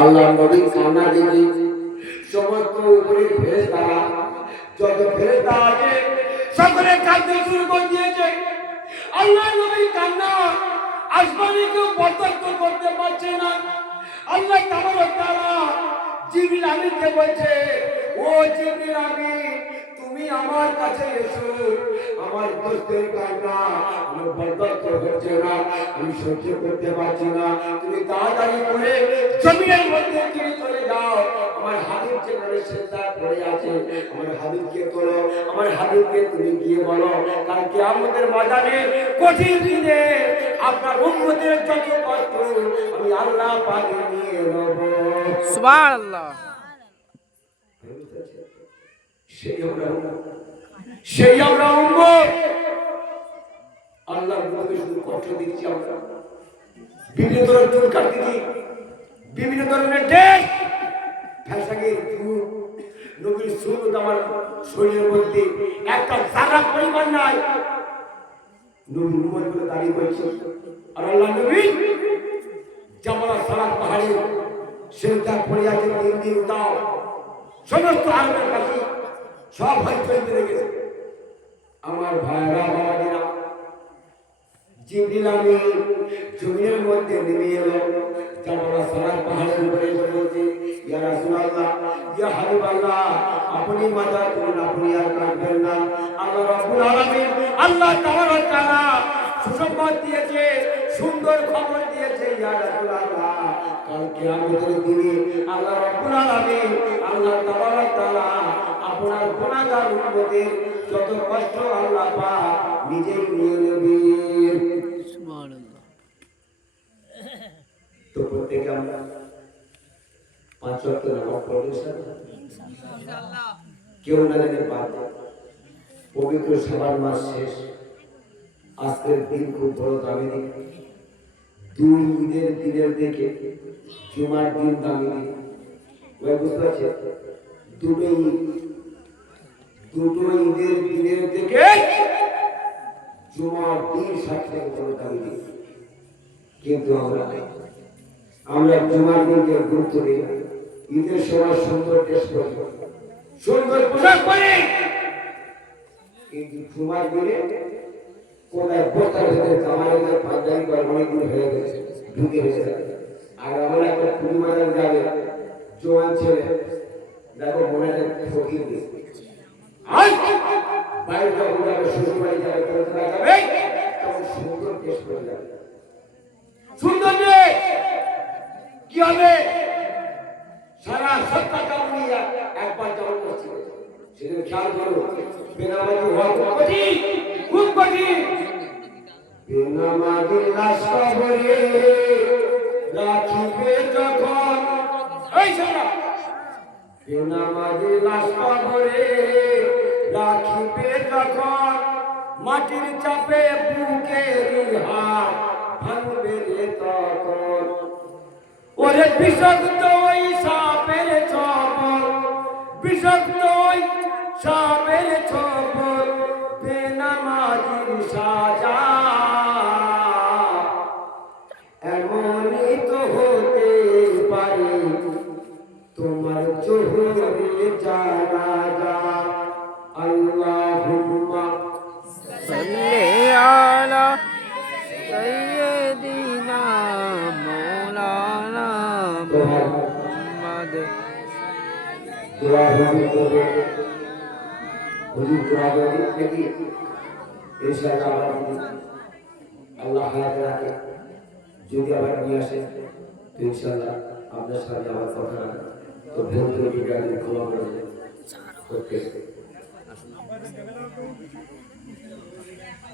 আল্লাহ নবী কান্না দেখি সমস্ত উপরে ফেরেশতারা যত ফেরেশতা আছে সকলে কাঁদতে শুরু করে দিয়েছে। আল্লাহ নবী কান্না আসমানে কেউ বরদাস্ত করতে পারছে না। আল্লাহ তাআলা জিবরিল আমিনকে বলছে, ও জিবরিল আমিন, তুমি আমার কাছে এসো, আমার দোস্তের কান্না আমার বরদাস্ত হচ্ছে না, আমি সহ্য করতে পারছি না, তুমি তাড়াতাড়ি করে জমিনের মধ্যে তুমি চলে যাও। আমার হাবিব যেখানে সেজদায় পড়ে আছে, আমার হাবিবকে তোলো, আমার হাবিবকে তুমি গিয়ে বলো কাল কিয়ামতের ময়দানে কঠিন দিনে আপনার উম্মতের যত কষ্ট আমি আল্লাহ পাক নিয়ে নেব। সুবহানাল্লাহ। সেই আমরা উম্মত। আল্লাহ নবী শুধু কষ্ট দিচ্ছি, আমরা বিভিন্ন ধরনের চুল কাটতেছি, বিভিন্ন ধরনের ড্রেস ফ্যাশনের নবীর সুন্নাত আমার শরীরের মধ্যে একটা জারা পরিমাণ নাই। নবী উম্মত বলে দাঁড়িয়ে বলছে, আর আল্লাহ নবী জামালা সালাত পাহাড়ে সেজদায় পড়ে আছে, 3 দিন দাও। সমস্ত আরবের কাছে সব ভাই চলতে লেগেছে। আমার ভাইরা বাবাজিরা, জিবরিল আমিন জমিনের মধ্যে নেমে এলো, জামালা সালাত পাহাড়ের উপরে বলছে, ইয়া রাসূলুল্লাহ, ইয়া হাবিবাল্লাহ, আপনি মাথা তুলুন, আপনি আর কাঁদবেন না। আল্লাহ রাব্বুল আলামিন আল্লাহ তাআলা সুসংবাদ দিয়েছে, সুন্দর খবর দিয়েছে, ইয়া রাসূলুল্লাহ, কাল কিয়ামতের দিনে আল্লাহ রাব্বুল আলামিন আল্লাহ তাআলা আপনার গুনাহগার উম্মতের যত কষ্ট আল্লাহ পাক নিজেই নিয়ে নেবেন। সুবহানাল্লাহ। তো প্রত্যেকে আমরা 5 ওয়াক্ত নামাজ পড়ব ইনশাআল্লাহ। কেউ না জানে বাদ। পবিত্র শাবান মাস শেষ, আজকের দিন খুব বড় দামি দিন। 2 ঈদের দিনের দিকে জুমার দিন দামি দিন। ওই বুঝতে পারছেন, দুটো ঈদের দিনের দিকে জুমার দিন সবথেকে বড় দামি দিন। কিন্তু আমরা জুমার দিনকে গুরুত্ব দিই না। ঈদের সময় সুন্দর ড্রেস পরি, সুন্দর পোশাক পরি, কিন্তু জুমার দিনে কোথায় বস্তার ভেতরে জামাইদের পাঞ্জাবি করে অনেকদিন হয়ে গেছে, ঢুকে গেছে। আর আমরা একটা পুরি মাজার যাবে, জোয়ান ছেলে দেখো মনে হয় ফকির দিচ্ছে, বাইরে যখন যাবে শ্বশুর বাড়ি যাবে, কলকাতা যাবে, তখন সুন্দর ড্রেস পরে যাবে। সুন্দর ড্রেস কি হবে? সারা সপ্তাহ কামড়ি একবার যখন করছে সেদিন খেয়াল করো, বেনামাজি হওয়া কঠিন, খুব কঠিন। বেনামাজি লাশ কবরে রাখিবে যখন, এই শোনা, বেনামাজি লাশ কবরে রাখিবে যখন, মাটির চাপে বুকের হাড় ভাঙবে রে তখন। ওরে বিষাক্ত ওই সাপের ছবল, বিষাক্ত ওই সাপের ছবল, বেনামাজির সাজা এমনই তো হতে পারে তোমার জোহরে জানাজা। আল্লাহুম্মা সাল্লি আলা সাইয়্যিদিনা মাওলানা মুহাম্মদ। দোয়া হবে হুজুর দোয়া হবে নাকি ইনশাআল্লাহ। আল্লাহ হায়াত রাখে, যদি আবার নিয়ে আসে তো ইনশাআল্লাহ আপনার সাথে আমার কথা না তো ভুল ত্রুটি গাড়ি ক্ষমা করে দেবেন। ওকে।